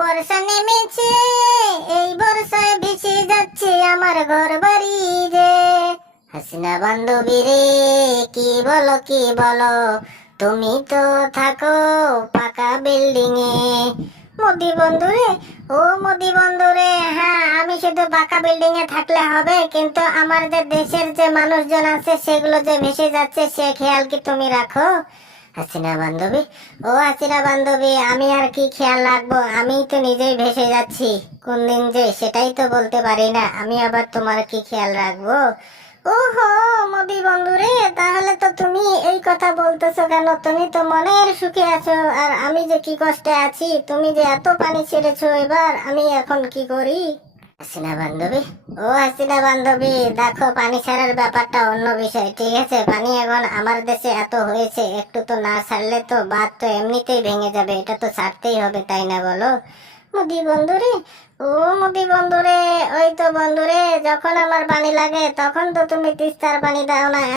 বর্ষা নেমেছে, এই বর্ষায় ভেসে যাচ্ছে আমার ঘর বাড়ি রে। হাসিনা বান্ধবী রে, কি বলো কি বলো, তুমি তো থাকো পাকা বিল্ডিং এ। মোদি বন্ধু রে, ও মোদি বন্ধু রে, হ্যাঁ আমি শুধু পাকা বিল্ডিং এ থাকলে হবে, কিন্তু আমার যে দেশের যে মানুষজন আছে সেগুলো যে ভেসে যাচ্ছে সে খেয়াল কি তুমি রাখো? হাসিনা বান্ধবী, ও হাসিনা বান্ধবী, আমি আর কি খেয়াল রাখবো, আমি তো নিজেই ভেসে যাচ্ছি। কোন দিন যে সেটাই তো বলতে পারি না, আমি আবার তোমার কি খেয়াল রাখবো? ওহো মোদি বন্ধু রে, তাহলে তো তুমি এই কথা বলতেছো কেন? তুমি তো মনের সুখে আছো, আর আমি যে কি কষ্টে আছি। তুমি যে এত পানি ছেড়েছো, এবার আমি এখন কি করি? হাসিনা বান্ধবী, ও হাসিনা বান্ধবী, দেখো পানি ছাড়ার ব্যাপারটা অন্য বিষয়, ঠিক আছে? পানি এখন আমার দেশে এত হয়েছে, একটু তো না ছাড়লে তো বাঁধ তো এমনিতেই ভেঙে যাবে, এটা তো ছাড়তেই হবে, তাই না বলো? মোদি বন্ধুরে, ও মোদি বন্ধুরে, ওই তো বন্ধুরে, যখন আমার পানি লাগে তখন তো তুমি তিস্তার পানি দাও না।